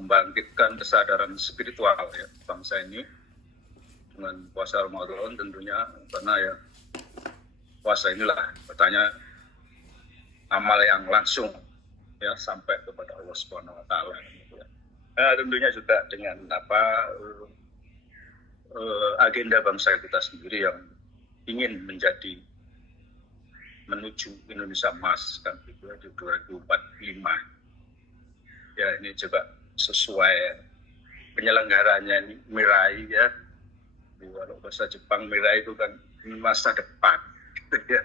membangkitkan kesadaran spiritual ya bangsa ini dengan puasa Ramadan tentunya, karena ya puasa inilah katanya amal yang langsung ya sampai kepada Allah Subhanahu wa taala gitu ya. Nah, tentunya juga dengan agenda bangsa kita sendiri yang ingin menuju Indonesia Emas kan gitu ya, di 2045. Ya ini juga sesuai penyelenggaranya ini Mirai ya. Kalau bahasa Jepang Mirai itu kan masa depan gitu ya.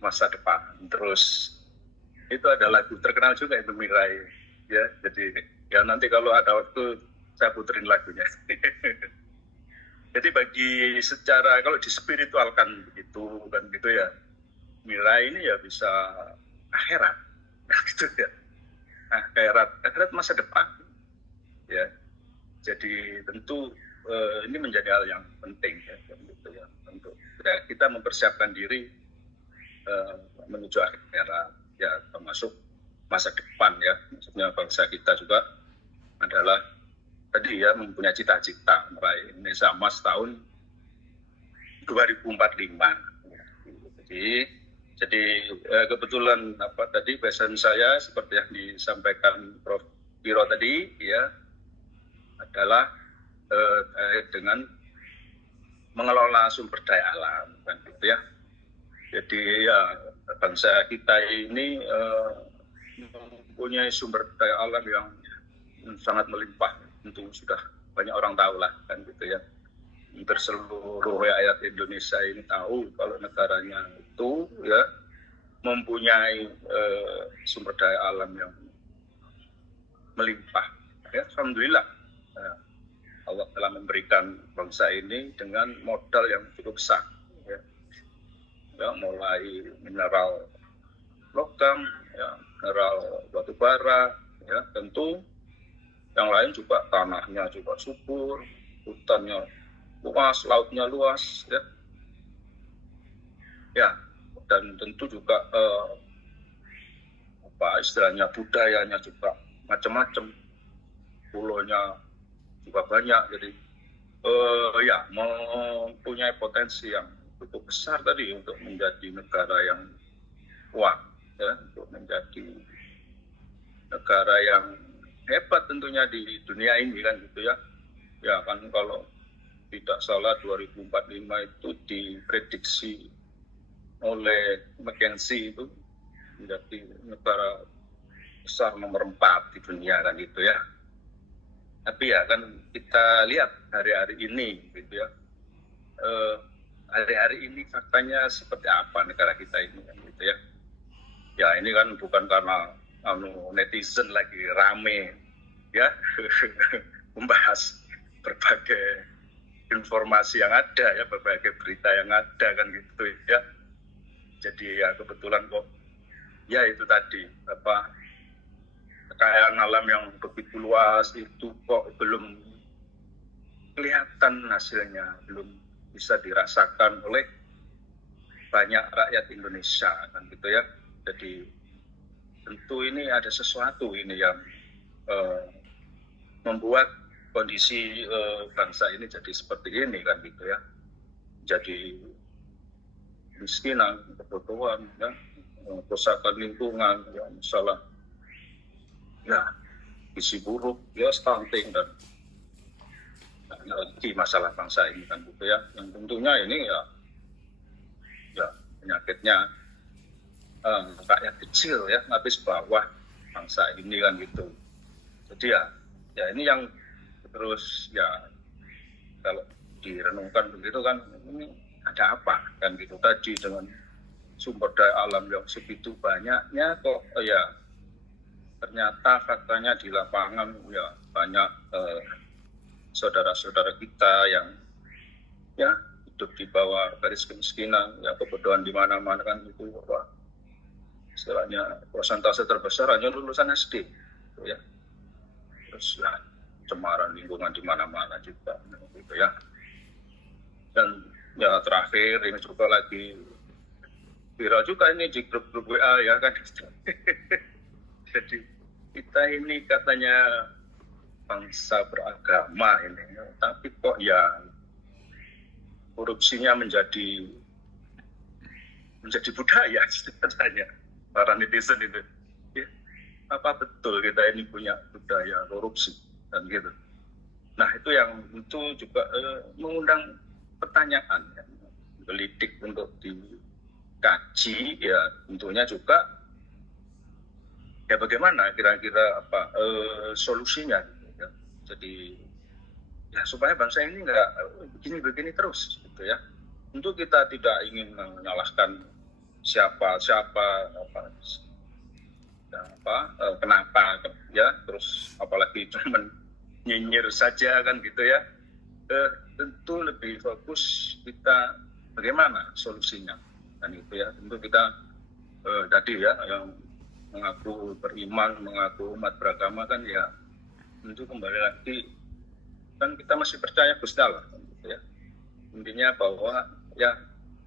Masa depan. Terus itu ada lagu terkenal juga itu Mirai ya. Jadi ya nanti kalau ada waktu saya puterin lagunya. Jadi bagi secara kalau dispiritualkan begitu kan gitu ya, Mirai ini ya bisa akhirat, nah, gitu ya. Akhirat masa depan, ya. Jadi tentu ini menjadi hal yang penting ya, gitu ya, untuk kita mempersiapkan diri menuju akhirat, ya termasuk masa depan ya. Maksudnya bangsa kita juga adalah tadi ya mempunyai cita-cita meraih Indonesia Emas tahun 2045. Jadi kebetulan tadi pesan saya seperti yang disampaikan Prof. Wiro tadi ya adalah dengan mengelola sumber daya alam kan gitu ya. Jadi ya bangsa kita ini mempunyai sumber daya alam yang sangat melimpah, tentu sudah banyak orang tahu lah kan gitu ya. Hampir seluruh rakyat Indonesia ini tahu kalau negaranya itu ya mempunyai sumber daya alam yang melimpah. Ya, alhamdulillah Allah telah memberikan bangsa ini dengan modal yang cukup besar. Ya, mulai mineral logam, ya, mineral batu bara, ya tentu yang lain juga tanahnya juga subur, hutannya luas, lautnya luas, ya. Ya, dan tentu juga istilahnya budayanya juga macam-macam, pulaunya juga banyak, jadi ya mempunyai potensi yang cukup besar tadi untuk menjadi negara yang kuat, ya, untuk menjadi negara yang hebat tentunya di dunia ini kan gitu ya. Ya kan kalau tidak salah 2045 itu diprediksi oleh McKinsey itu menjadi negara besar nomor 4 di dunia kan gitu ya. Tapi ya kan kita lihat hari-hari ini gitu ya. Hari-hari ini faktanya seperti apa negara kita ini kan gitu ya. Ya ini kan bukan karena netizen lagi rame ya membahas berbagai informasi yang ada ya, berbagai berita yang ada kan gitu ya. Jadi ya kebetulan kok ya itu tadi kekayaan alam yang begitu luas itu kok belum kelihatan hasilnya, belum bisa dirasakan oleh banyak rakyat Indonesia kan gitu ya. Jadi tentu ini ada sesuatu ini yang membuat kondisi bangsa ini jadi seperti ini kan gitu ya. Jadi miskinan, kebutuhan, ya, kerusakan lingkungan, ya, masalah ya gizi buruk, ya stunting dan lagi masalah bangsa ini kan gitu ya. Yang tentunya ini ya penyakitnya rakyat kecil ya, habis bawah bangsa ini kan gitu. Jadi ya ini yang terus ya kalau direnungkan begitu kan ini ada apa kan gitu tadi dengan sumber daya alam yang segitu banyaknya kok ya ternyata faktanya di lapangan ya banyak saudara-saudara kita yang ya hidup di bawah garis kemiskinan, ya kebutuhan di mana-mana kan itu istilahnya persentase terbesar hanya lulusan SD gitu ya. Terus ya cemaran lingkungan di mana-mana juga gitu ya. Dan ya terakhir ini juga lagi viral juga ini di grup-grup WA ya kan. Jadi kita ini katanya bangsa beragama ini, tapi kok ya korupsinya menjadi budaya sebenarnya para netizen itu. Ya, apa betul kita ini punya budaya korupsi dan gitu. Nah itu yang juga mengundang pertanyaan, ya, gelitik untuk dikaji, ya tentunya juga ya bagaimana kira-kira solusinya gitu, ya. Jadi ya supaya bangsa ini nggak begini terus gitu ya. Tentu kita tidak ingin menyalahkan siapa kenapa ya, terus apalagi cuman nyinyir saja kan gitu ya. Tentu lebih fokus kita bagaimana solusinya dan itu ya. Tentu kita tadi ya yang mengaku beriman, mengaku umat beragama kan ya, tentu kembali lagi kan kita masih percaya Gusti Allah gitu ya. Intinya bahwa ya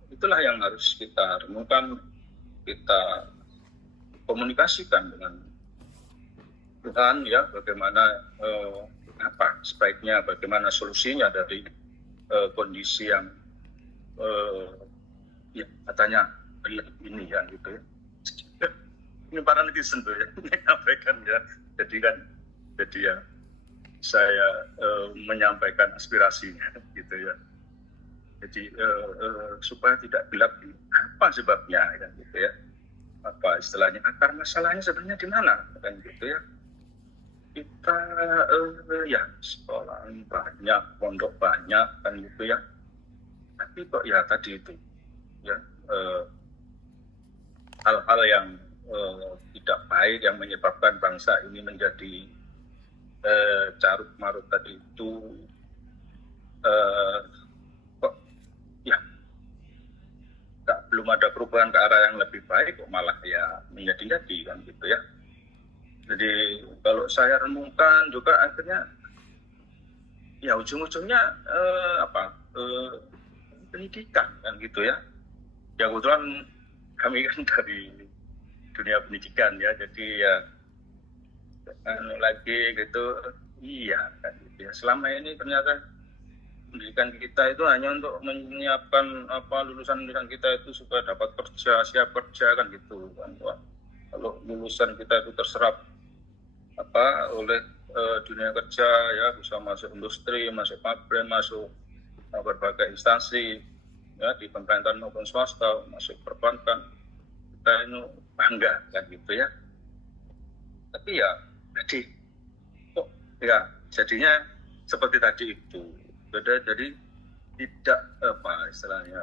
itulah yang harus kita renungkan, kita komunikasikan dengan Tuhan ya, bagaimana sebaiknya, bagaimana solusinya dari kondisi yang ya katanya ini ya gitu ya. Ini para netizen tuh ya menyampaikan ya, jadi ya saya menyampaikan aspirasinya gitu ya. Jadi supaya tidak gelap apa sebabnya kan gitu ya, apa istilahnya, akar masalahnya sebenarnya di mana kan gitu ya. Kita ya sekolah banyak, pondok banyak kan gitu ya, tapi kok ya tadi itu ya hal-hal yang tidak baik yang menyebabkan bangsa ini menjadi carut marut tadi itu kok ya belum ada perubahan ke arah yang lebih baik, kok malah ya menjadi kan gitu ya. Jadi kalau saya renungkan juga akhirnya ya ujung-ujungnya pendidikan kan gitu ya. Ya kebetulan kami kan dari dunia pendidikan ya, jadi ya lagi gitu iya kan gitu ya. Selama ini ternyata pendidikan kita itu hanya untuk menyiapkan lulusan kita itu supaya dapat kerja, siap kerja kan gitu kan. Kalau lulusan kita itu terserap oleh dunia kerja ya, bisa masuk industri, masuk pabrik, masuk berbagai instansi ya, di pemerintahan maupun swasta, masuk perbankan, kita ini bangga kan gitu ya. Tapi ya jadi kok ya jadinya seperti tadi itu, jadi tidak istilahnya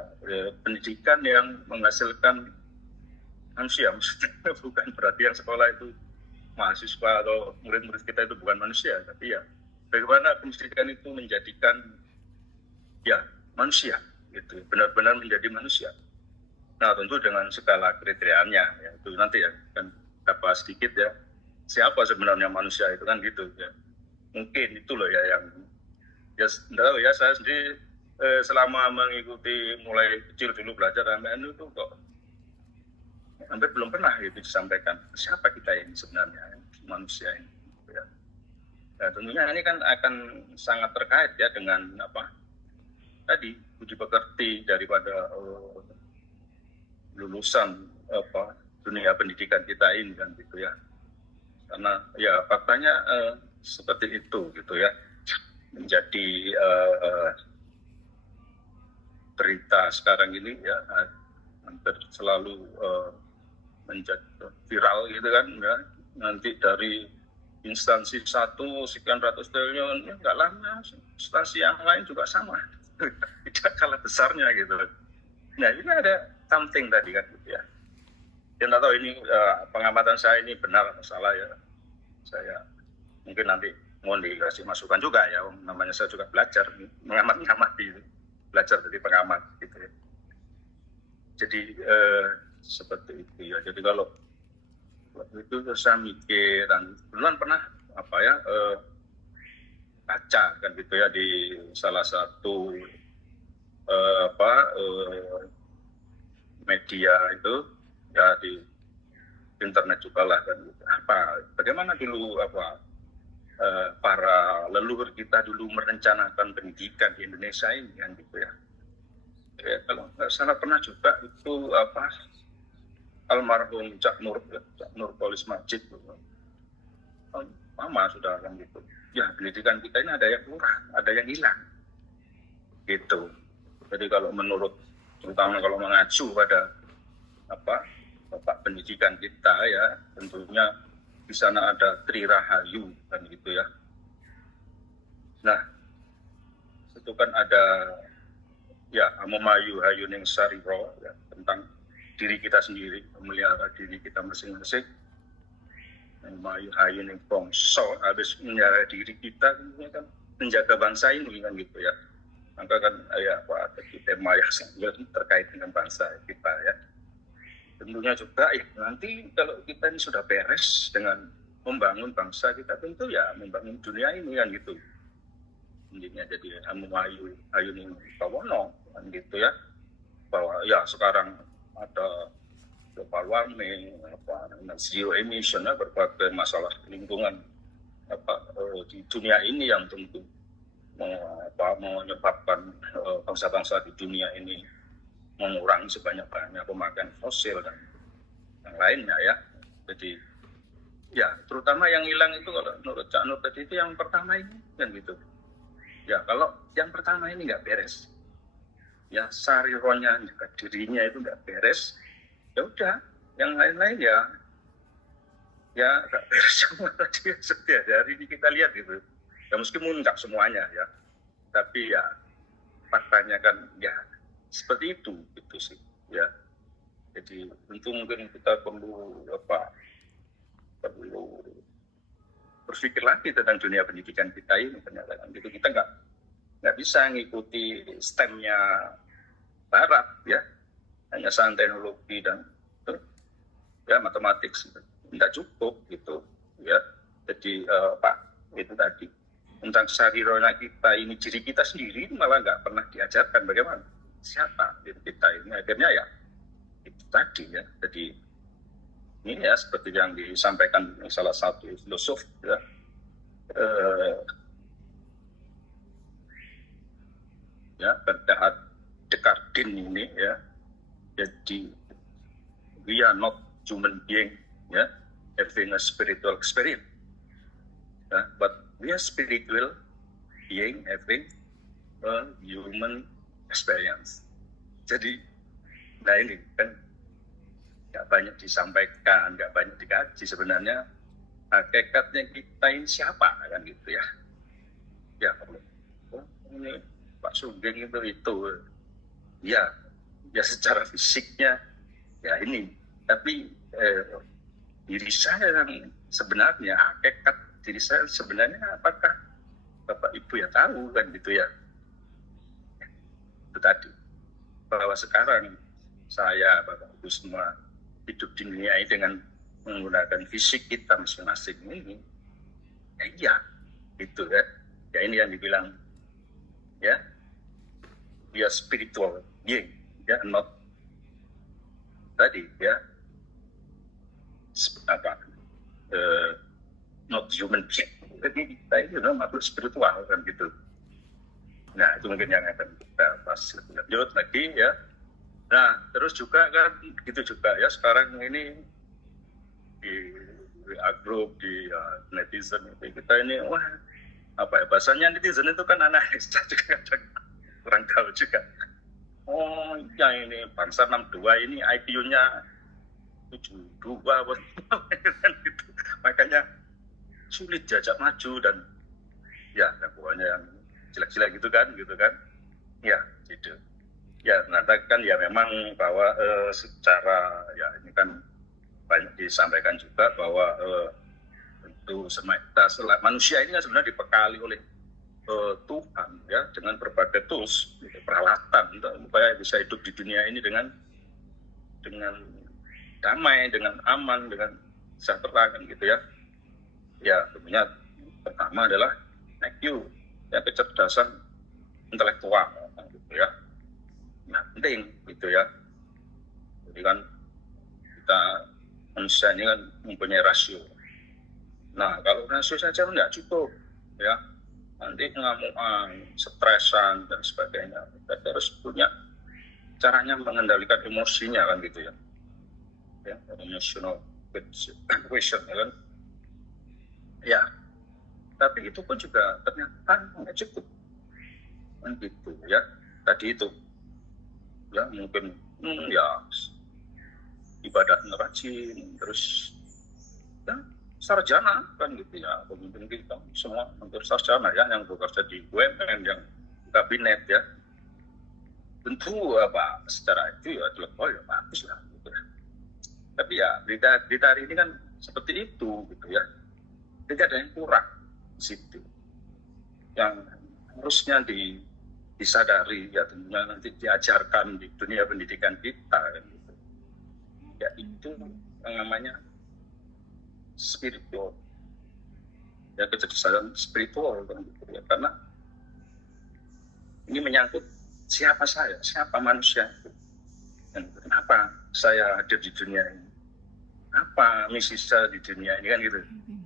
pendidikan yang menghasilkan manusia. Maksudnya bukan berarti yang sekolah itu mahasiswa atau murid-murid kita itu bukan manusia, tapi ya bagaimana pendidikan itu menjadikan ya manusia gitu, benar-benar menjadi manusia. Nah tentu dengan segala kriterianya ya, itu nanti ya kan kita bahas sedikit ya, siapa sebenarnya manusia itu kan gitu ya. Mungkin itu loh ya yang ya tahu ya, saya sendiri selama mengikuti mulai kecil dulu belajar MN itu kok hampir belum pernah itu disampaikan siapa kita ini sebenarnya manusia ini ya. Nah, tentunya ini kan akan sangat terkait ya dengan tadi budi pekerti daripada lulusan dunia pendidikan kita ini kan gitu ya. Karena ya faktanya seperti itu gitu ya, menjadi berita sekarang ini ya hampir selalu menjadi viral gitu kan ya. Nanti dari instansi satu sekian ratus triliun, ya nggak lama instansi yang lain juga sama, tidak kalah besarnya gitu. Nah ini ada something tadi kan gitu ya. Ya nggak tahu ini pengamatan saya ini benar atau salah ya. Saya mungkin nanti mohon dikasih masukan juga ya. Namanya saya juga belajar mengamati, belajar dari pengamat gitu ya. Jadi seperti itu ya. Jadi kalau waktu itu saya mikir dan duluan pernah baca kan gitu ya di salah satu media itu ya, di internet juga lah kan, bagaimana dulu para leluhur kita dulu merencanakan pendidikan di Indonesia ini kan gitu ya. Ya kalau nggak salah pernah juga itu almarhum Cak Nur Polis Majid lama sudah kan gitu. Ya pendidikan kita ini ada yang kurang, ada yang hilang gitu. Jadi kalau menurut, terutama kalau mengacu pada bapak pendidikan kita ya, tentunya di sana ada Tri Rahayu kan gitu ya. Nah itu kan ada ya Amomayu Hayuning Sariro ya, tentang diri kita sendiri, memelihara diri kita masing-masing. Amomayu Hayuning Bongso, habis memelihara diri kita kan menjaga bangsa ini kan gitu ya. Maka kan ya tema yang sangat terkait dengan bangsa kita ya. Tentunya juga ya nanti kalau kita ini sudah beres dengan membangun bangsa kita, tentu ya membangun dunia ini kan gitu. Intinya jadi Amomayu Hayuning Bawono kan gitu ya, bahwa ya sekarang ada global warming, zero emission, berbagai masalah lingkungan di dunia ini yang tentu menyebabkan bangsa-bangsa di dunia ini mengurangi sebanyak-banyaknya pemakaian fosil dan yang lainnya ya. Jadi ya terutama yang hilang itu kalau menurut Cak Nur tadi itu yang pertama ini kan gitu. Ya kalau yang pertama ini nggak beres, ya sarironya juga dirinya itu nggak beres, ya udah yang lain-lain ya nggak beres semua tadi setiap hari ini kita lihat gitu. Ya meskipun nggak semuanya ya, tapi ya faktanya kan ya seperti itu gitu sih ya. Jadi tentu mungkin kita perlu berpikir lagi tentang dunia pendidikan kita ini. Ternyata gitu kita nggak bisa ngikuti STEM-nya Barat ya, hanya sains teknologi dan ya matematik tidak cukup gitu ya. Jadi Pak itu tadi tentang sarirona kita ini, diri kita sendiri malah nggak pernah diajarkan bagaimana siapa diri kita ini. Akhirnya ya itu tadi ya. Jadi ini ya seperti yang disampaikan salah satu filosof ya, Bernard Descartes ini ya. Jadi we are not human being ya, having a spiritual experience ya, but we are spiritual being having a human experience. Jadi nah ini kan nggak banyak disampaikan, nggak banyak dikaji sebenarnya hakikatnya kita ini siapa kan gitu ya. Ya ini Pak Sugeng itu ya secara fisiknya ya ini, tapi diri saya yang sebenarnya, hakikat diri saya sebenarnya apakah Bapak Ibu ya tahu kan gitu ya. Itu tadi bahwa sekarang saya Bapak Ibu semua hidup di dunia ini dengan menggunakan fisik kita masing-masing ini ya iya gitu ya. Ya ini yang dibilang ya dia spiritual being ya, not tadi ya not human being. Jadi kita ini makhluk spiritual kan gitu. Nah itu mungkin yang akan kita bahas lebih lanjut lagi ya. Nah terus juga kan gitu juga ya, sekarang ini di WA group, di netizen kita ini wah apa ya bahasanya, netizen itu kan anak juga kadang kurang tahu juga. Oh ya ini bangsa 62 ini IQ-nya 72 gitu. Makanya sulit diajak maju dan ya pokoknya yang jelek-jelek gitu kan ya gitu ya. Ternyata kan ya memang bahwa secara ya ini kan banyak disampaikan juga bahwa itu manusia ini kan sebenarnya dibekali oleh Tuhan ya dengan berbagai tools, peralatan supaya bisa hidup di dunia ini dengan damai, dengan aman, dengan sejahtera kan gitu ya. Ya tentunya pertama adalah IQ ya, kecerdasan intelektual gitu ya. Nah penting gitu ya. Jadi kan kita manusia ini kan mempunyai rasio. Nah kalau rasio saja nggak cukup ya, nanti ngamuan, stresan dan sebagainya. Kita harus punya caranya mengendalikan emosinya kan gitu ya. Ya, emotional question ya kan. Ya, tapi itu pun juga ternyata nggak cukup kan gitu ya. Tadi itu ya mungkin ya ibadah rajin terus ya sarjana kan gitu ya, pemimpin kita semua hampir sarjana ya yang bekerja di BUMN, yang kabinet ya, tentu apa secara itu ya level ya bagus lah gitu ya. Tapi ya di hari ini kan seperti itu gitu ya, tidak ada yang kurang di situ yang harusnya disadari ya, tentunya nanti diajarkan di dunia pendidikan kita kan gitu. Ya itu yang namanya spiritual ya, kecerdasan spiritual kan gitu ya, karena ini menyangkut siapa saya, siapa manusia itu, dan kenapa saya hadir di dunia ini, apa misi saya di dunia ini kan gitu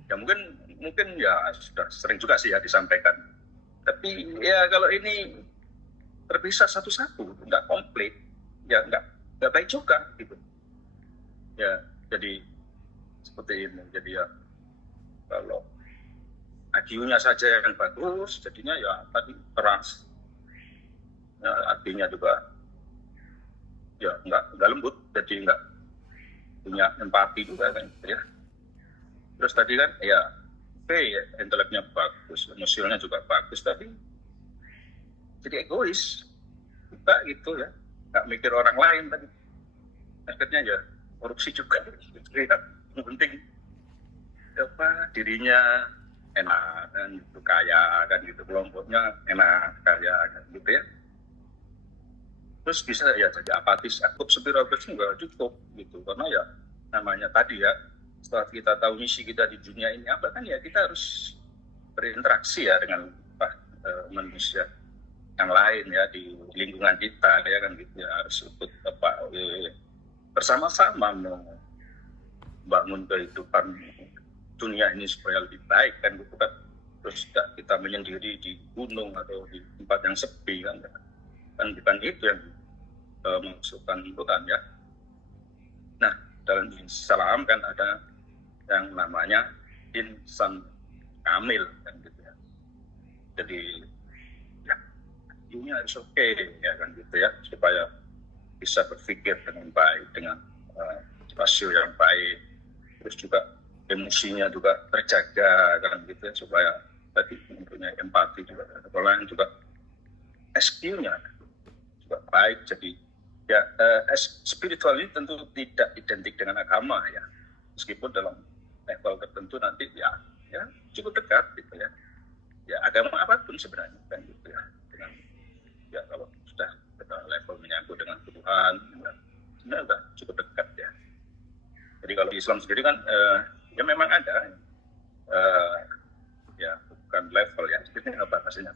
ya. Mungkin ya sudah sering juga sih ya disampaikan, tapi ya kalau ini terpisah satu-satu nggak komplit ya, nggak baik juga gitu ya. Jadi seperti ini, jadi ya kalau IQ-nya saja yang bagus jadinya ya tadi keras ya, artinya juga ya nggak lembut, jadi nggak punya empati juga kan ya. Terus tadi kan ya oke ya, inteleknya bagus, emosionalnya juga bagus, tapi jadi egois juga gitu ya, nggak mikir orang lain tadi, akhirnya ya korupsi juga gitu ya. Yang penting apa dirinya enak kan gitu, kaya kan gitu, kelompoknya enak kaya kan gitu ya. Terus bisa ya jadi apatis, cukup spiritualitas nggak cukup gitu, karena ya namanya tadi ya, setelah kita tahu misi kita di dunia ini apa kan ya, kita harus berinteraksi ya dengan manusia yang lain ya di lingkungan kita ya kan gitu ya, harus ikut bersama-sama membangun kehidupan dunia ini supaya lebih baik kan gitu kan. Terus kita menyendiri di gunung atau di tempat yang sepi kan bukan itu yang maksudkan Tuhan ya. Nah, dalam Islam kan ada yang namanya insan kamil kan gitu ya. Jadi ya ini harus oke ya kan gitu ya, supaya bisa berpikir dengan baik, dengan rasio yang baik, terus juga emosinya juga terjaga kan gitu ya, supaya tadi mempunyai empati juga, orang juga SQ-nya juga baik. Jadi ya spiritual ini tentu tidak identik dengan agama ya, meskipun dalam level tertentu nanti ya cukup dekat gitu ya. Ya agama apapun sebenarnya kan gitu ya, dengan ya kalau sudah level menyangkut dengan Tuhan ya, sebenarnya sudah cukup dekat ya. Jadi kalau di Islam sendiri kan ya memang ada ya bukan level ya, sebenarnya apa maksudnya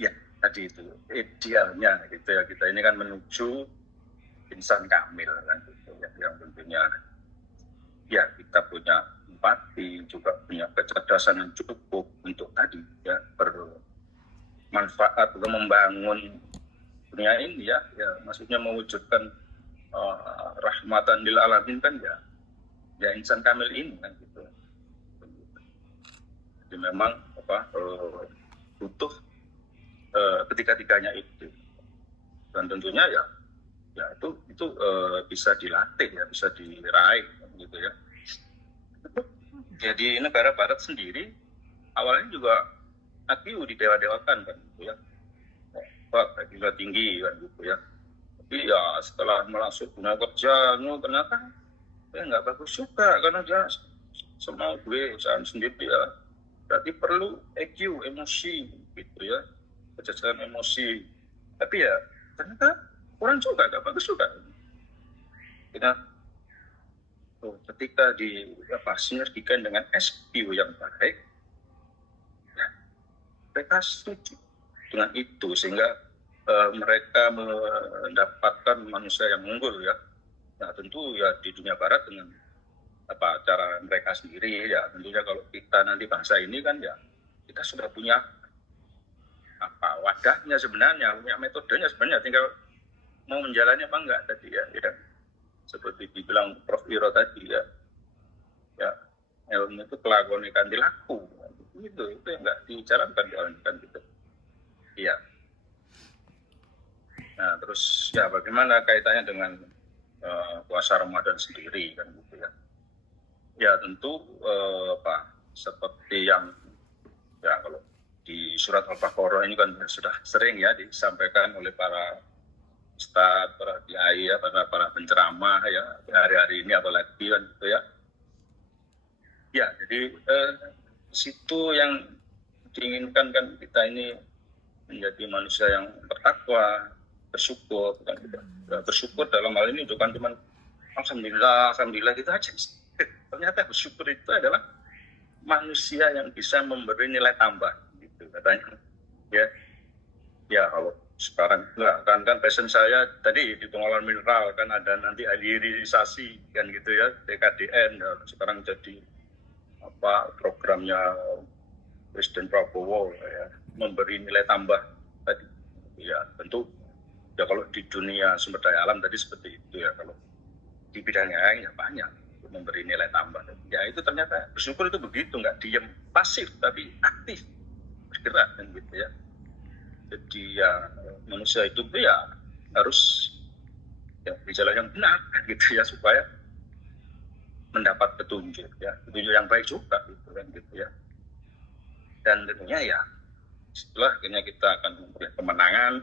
ya tadi itu idealnya gitu ya, kita ini kan menuju insan kamil kan gitu ya, yang tentunya ya kita punya empati, juga punya kecerdasan yang cukup untuk tadi ya bermanfaat untuk membangun dunia ini ya maksudnya mewujudkan rahmatan lil alamin kan ya insan kamil ini kan gitu. Jadi memang butuh ketiga-tiganya itu, dan tentunya ya itu bisa dilatih ya, bisa diraih gitu ya. Jadi negara barat sendiri awalnya juga IQ didewa-dewakan kan gitu ya, IQ tinggi kan gitu ya, tapi ya setelah masuk dunia kerja ternyata ya nggak bagus juga, karena dia semau gue usaha sendiri ya, berarti perlu EQ, emosi gitu ya, kecerdasan emosi, tapi ya ternyata kurang juga, nggak bagus juga. Kita ketika sinergikan dengan SQ yang baik, ya, mereka setuju dengan itu, sehingga mereka mendapatkan manusia yang unggul ya. Nah tentu ya di dunia barat dengan cara mereka sendiri ya, tentunya kalau kita nanti bangsa ini kan ya kita sudah punya apa wadahnya sebenarnya, punya metodenya sebenarnya, tinggal mau menjalani apa enggak tadi ya. Seperti dibilang Prof. Iro tadi ya ilmu itu kelakuan ikan dilaku itu yang nggak dijalankan gitu. Iya. Nah terus ya bagaimana kaitannya dengan puasa Ramadan sendiri kan gitu ya. Ya tentu seperti yang ya kalau di surat Al-Baqarah ini kan sudah sering ya disampaikan oleh para ustadz, para kiai ya, para penceramah ya hari-hari ini apalagi kan gitu ya. Ya jadi situ yang diinginkan kan kita ini menjadi manusia yang bertakwa, bersyukur kan gitu. Bersyukur dalam hal ini bukan cuma alhamdulillah gitu aja. Ternyata bersyukur itu adalah manusia yang bisa memberi nilai tambah gitu katanya. Ya kalau sekarang kan passion saya tadi di pengolahan mineral kan ada nanti hilirisasi kan gitu ya, TKDN ya, sekarang jadi programnya Presiden Prabowo ya, memberi nilai tambah tadi ya. Tentu ya kalau di dunia sumber daya alam tadi seperti itu ya, kalau di bidang lain ya banyak memberi nilai tambah ya. Itu ternyata bersyukur itu begitu, nggak diem pasif tapi aktif bergerak kan gitu ya. Jadi ya manusia itu ya harus ya di jalan yang benar gitu ya, supaya mendapat petunjuk yang baik juga gitu kan gitu ya. Dan tentunya ya setelah akhirnya kita akan memperoleh kemenangan,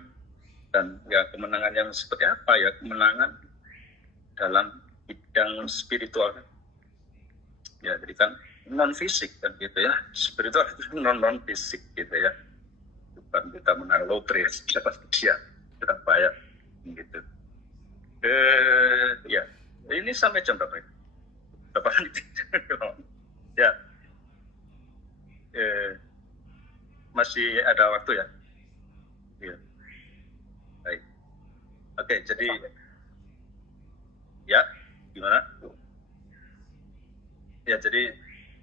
dan ya kemenangan yang seperti apa ya, kemenangan dalam bidang spiritual ya. Jadi kan non fisik kan gitu ya, spiritual itu non fisik gitu ya, bukan kita menang lotre siapa dia kita bayar gitu. Ya ini sampai jam berapa menit ya. Masih ada waktu ya. Baik. Oke, jadi ya gimana ya, jadi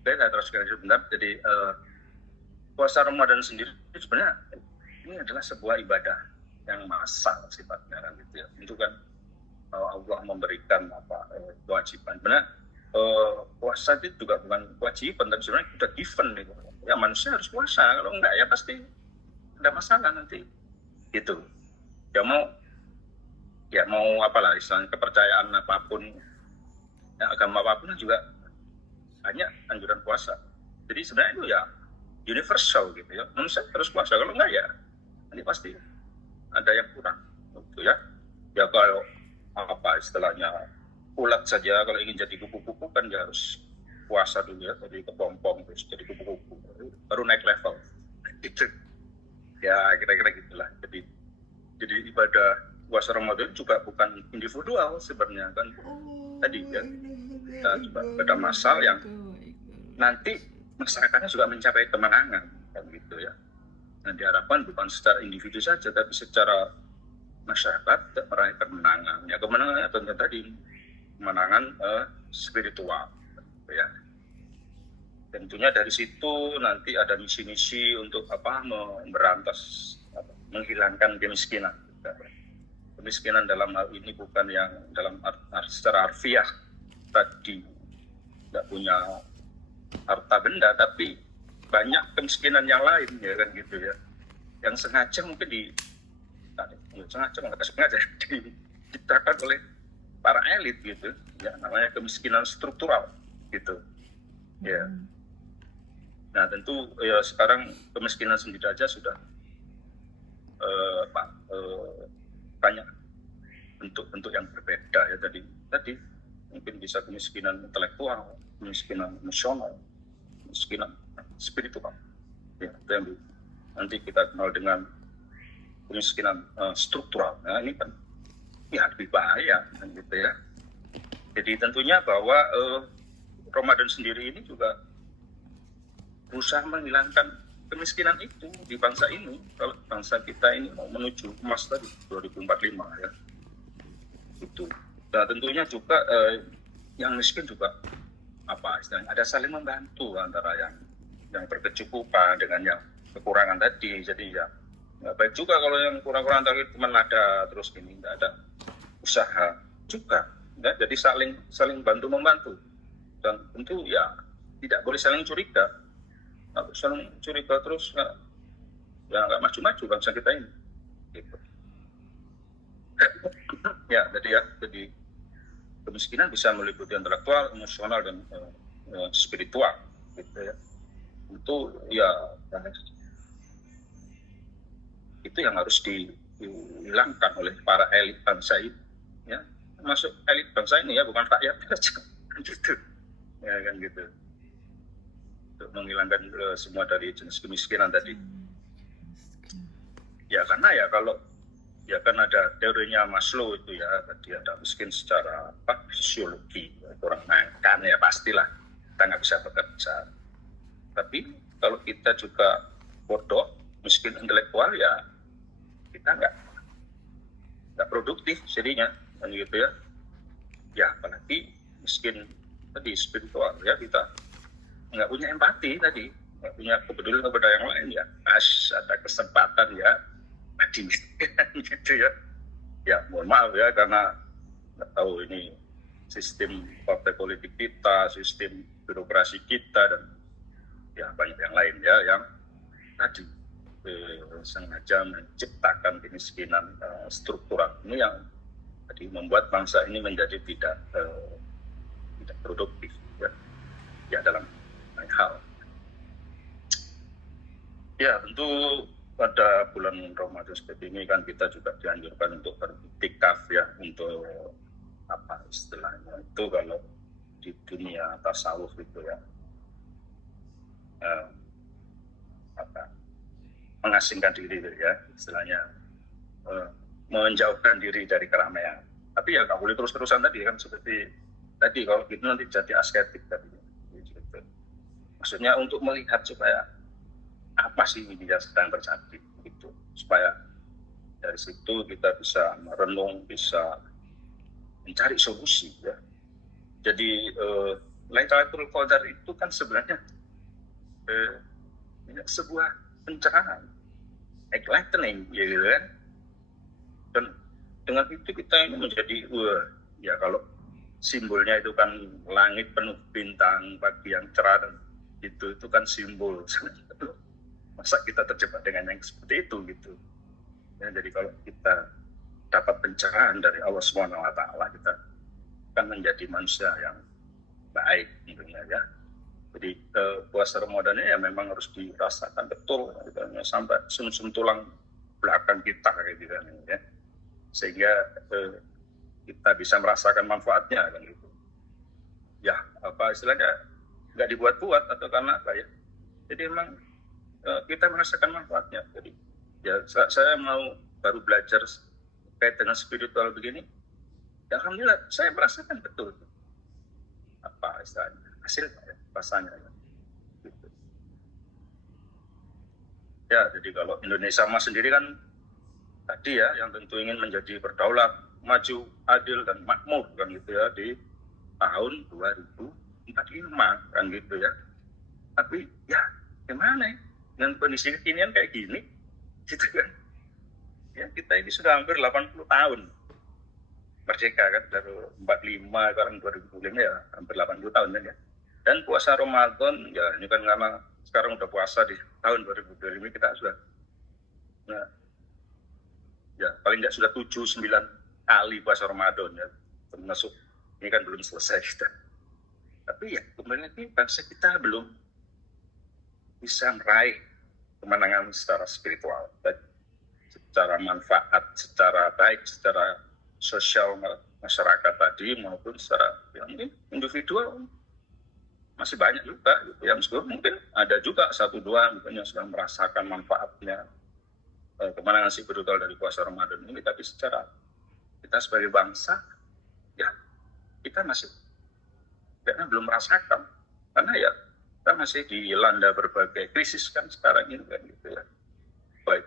saya teruskan sebentar. Jadi puasa Ramadan sendiri sebenarnya ini adalah sebuah ibadah yang massal sifatnya kan gitu ya. Itu kan Allah memberikan kewajiban. Benar, puasa itu juga bukan kewajiban, tapi sebenarnya udah given gitu. Ya manusia harus puasa, kalau enggak ya pasti ada masalah nanti gitu. Ya mau apalah istilahnya, kepercayaan apapun ya, agama apapun juga hanya anjuran puasa. Jadi sebenarnya itu ya universal gitu ya, manusia harus puasa, kalau enggak ya nanti pasti ada yang kurang gitu ya. Ya kalau istilahnya ulat saja kalau ingin jadi kupu-kupu kan ya harus puasa dulu ya, jadi kepompong terus jadi kupu-kupu baru naik level gitu ya, kira-kira gitulah. Jadi ibadah puasa Ramadan juga bukan individual sebenarnya kan tadi ya, kita juga pada masal yang nanti masyarakatnya juga mencapai kemenangan kan gitu ya. Nah diharapkan bukan secara individu saja tapi secara masyarakat meraih kemenangan ya. Kemenangannya tentu tadi kemenangan spiritual ya. Tentunya dari situ nanti ada misi-misi untuk memberantas, menghilangkan kemiskinan. Kemiskinan dalam hal ini bukan yang dalam secara harfiah tadi tidak punya harta benda, tapi banyak kemiskinan yang lain ya kan gitu ya, yang sengaja mungkin diciptakan oleh para elit gitu ya, namanya kemiskinan struktural gitu ya. Nah tentu ya sekarang kemiskinan sendiri aja sudah banyak bentuk-bentuk yang berbeda ya. Tadi mungkin bisa kemiskinan intelektual, kemiskinan emosional, kemiskinan spiritual ya, itu yang nanti kita kenal dengan kemiskinan struktural. Nah ini kan ya lebih bahaya kan gitu ya. Jadi tentunya bahwa Ramadan sendiri ini juga berusaha menghilangkan kemiskinan itu di bangsa ini. Kalau bangsa kita ini mau menuju emas tadi 2045 ya itu. Nah tentunya juga yang miskin juga istilahnya ada saling membantu antara yang berkecukupan dengan yang kekurangan tadi. Jadi ya Nggak baik juga kalau yang kurang-kurang tadi cuma ada terus ini, nggak ada usaha juga. Ya, jadi saling bantu membantu, dan tentu ya tidak boleh saling curiga. Kalau saling curiga terus ya nggak maju-maju bangsa kita ini. Gitu. Ya, jadi kemiskinan bisa meliputi intelektual, emosional, dan spiritual, gitu ya. Itu ya itu yang harus dihilangkan oleh para elit bangsa ini, ya, termasuk elit bangsa ini ya, bukan rakyat saja, gitu, ya kan gitu, untuk menghilangkan semua dari jenis kemiskinan tadi. Ya karena ya kalau ya kan ada teorinya Maslow itu ya, tadi ada miskin secara fisiologi, kurang makan ya pastilah kita nggak bisa bekerja. Tapi kalau kita juga bodoh, miskin intelektual, ya kita nggak produktif jadinya, kan gitu ya. Ya apalagi miskin tadi spiritual, ya kita nggak punya empati tadi, nggak punya kepedulian kepada yang lain, ya ada kesempatan ya tadi gitu ya. Ya mohon maaf ya, karena nggak tahu ini sistem partai politik kita, sistem birokrasi kita, dan ya banyak yang lain ya yang tadi sengaja menciptakan kemiskinan struktural ini yang tadi membuat bangsa ini menjadi tidak produktif ya dalam banyak hal. Ya tentu pada bulan Ramadan seperti ini kan kita juga dianjurkan untuk beriktikaf ya, untuk apa istilahnya itu kalau di dunia tasawuf itu ya, mengasingkan diri ya istilahnya, menjauhkan diri dari keramaian. Tapi ya nggak boleh terus-terusan tadi kan, seperti tadi kalau gitu nanti jadi asketik tadi. Gitu. Maksudnya untuk melihat supaya apa sih ini yang sedang terjadi gitu, supaya dari situ kita bisa merenung, bisa mencari solusi ya. Jadi Lailatul Qadar itu kan sebenarnya sebuah pencerahan, enlightening, ya gitu kan. Dan dengan itu kita ini menjadi, ya kalau simbolnya itu kan langit penuh bintang, pagi yang cerah, dan itu kan simbol. Masa kita terjebak dengan yang seperti itu gitu. Ya, jadi kalau kita dapat pencerahan dari Allah SWT, kita akan menjadi manusia yang baik tentunya ya. Jadi puasa Ramadan ya memang harus dirasakan betul gitu, sampai sum-sum tulang belakang kita gitu ya, sehingga kita bisa merasakan manfaatnya kan gitu. Ya apa istilahnya, nggak dibuat-buat atau karena apa ya. Jadi memang kita merasakan manfaatnya. Jadi ya saya mau baru belajar terkait dengan spiritual begini, ya alhamdulillah saya merasakan betul apa istilahnya hasil rasanya gitu. Ya jadi kalau Indonesia Mas sendiri kan tadi ya yang tentu ingin menjadi berdaulat, maju, adil, dan makmur kan gitu ya di tahun 2045 kan gitu ya. Tapi ya gimana ya dengan kondisi kekinian kayak gini gitu kan ya, kita ini sudah hampir 80 tahun merdeka kan, dari 45 sekarang 2025 ya hampir 80 tahun kan ya. Dan puasa Ramadan ya ini kan karena sekarang udah puasa di tahun 2025, kita sudah ya paling nggak sudah 7-9 kali puasa Ramadan ya, termasuk ini kan belum selesai kita. Tapi ya kemudian ini bangsa kita belum bisa meraih kemenangan secara spiritual, secara manfaat, secara baik, secara sosial masyarakat tadi maupun secara yang individual. Masih banyak juga gitu, yang mungkin ada juga 1-2 mungkin yang sudah merasakan manfaatnya kemenangan spiritual dari puasa Ramadan ini. Tapi secara kita sebagai bangsa ya kita masih karena belum merasakan, karena ya kita masih dilanda berbagai krisis kan sekarang ini kan gitu ya, baik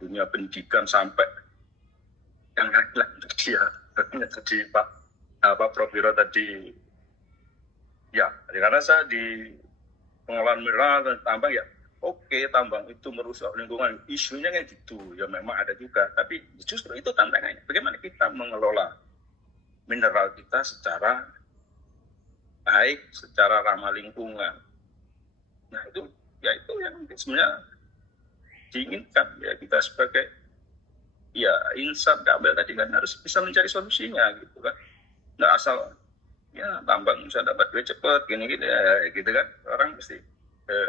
dunia pendidikan sampai yang lain dia tadi Pak Prof Wiro tadi ya, karena saya di pengelolaan mineral dan tambang ya oke, tambang itu merusak lingkungan, isunya kayak gitu, ya memang ada juga. Tapi justru itu tantangannya. Bagaimana kita mengelola mineral kita secara baik, secara ramah lingkungan. Nah itu, ya itu yang sebenarnya diinginkan ya kita sebagai ya insan kabel tadi kan harus bisa mencari solusinya gitu kan. Nggak asal ya tambang bisa dapat duit cepet gini-gini ya gitu kan. Orang pasti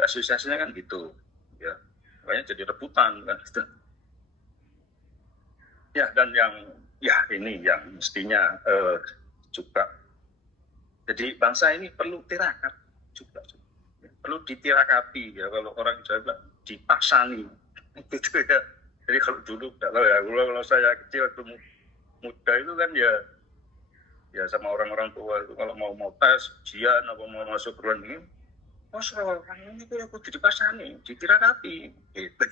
asosiasinya kan gitu. Ya, makanya jadi rebutan kan gitu. Ya, dan yang ya ini yang mestinya juga jadi bangsa ini perlu tirakat juga, perlu ditirakati ya, kalau orang Jawa bilang dipasani gitu ya. Jadi kalau dulu nggak tahu ya, kalau saya kecil waktu muda itu kan ya sama orang-orang tua itu kalau mau tes ujian apa mau masuk perguruan tinggi, orang ini tuh aku dipasani, ditirakati gitu.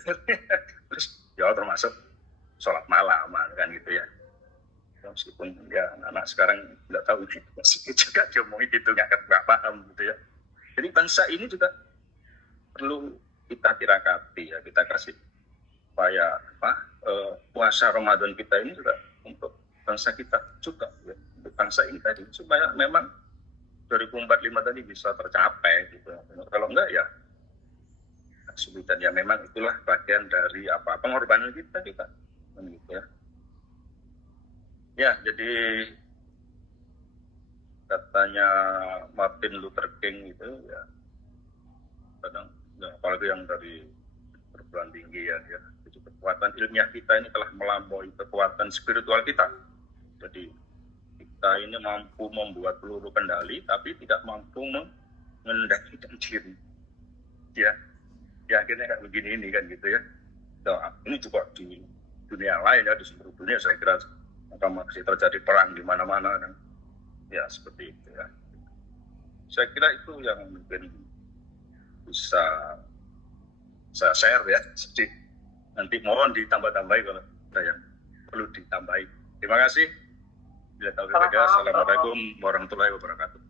Terus ya termasuk sholat malam kan gitu ya. Meskipun ya anak sekarang nggak tahu masih juga diomongin gitu, nggak paham gitu ya. Jadi bangsa ini juga perlu kita tirakati ya, kita kasih supaya puasa Ramadan kita ini juga untuk bangsa kita juga ya, untuk bangsa ini tadi supaya memang 2045 tadi bisa tercapai gitu. Kalau enggak ya kesulitan, ya memang itulah bagian dari pengorbanan kita gitu ya. Ya, jadi katanya Martin Luther King itu ya kadang ya, apalagi yang dari perguruan tinggi ya, jadi kekuatan ilmiah kita ini telah melampaui kekuatan spiritual kita. Jadi kita ini mampu membuat peluru kendali tapi tidak mampu mengendalikan diri ya akhirnya kayak begini ini kan gitu ya. Nah, ini juga di dunia lain ya, di seluruh dunia saya kira masih terjadi perang di mana-mana kan. Ya seperti itu ya. Saya kira itu yang mungkin bisa saya share ya. Jadi nanti mohon ditambah-tambahi kalau ada yang perlu ditambahi. Terima kasih. Bila tahu. Assalamualaikum warahmatullahi wabarakatuh.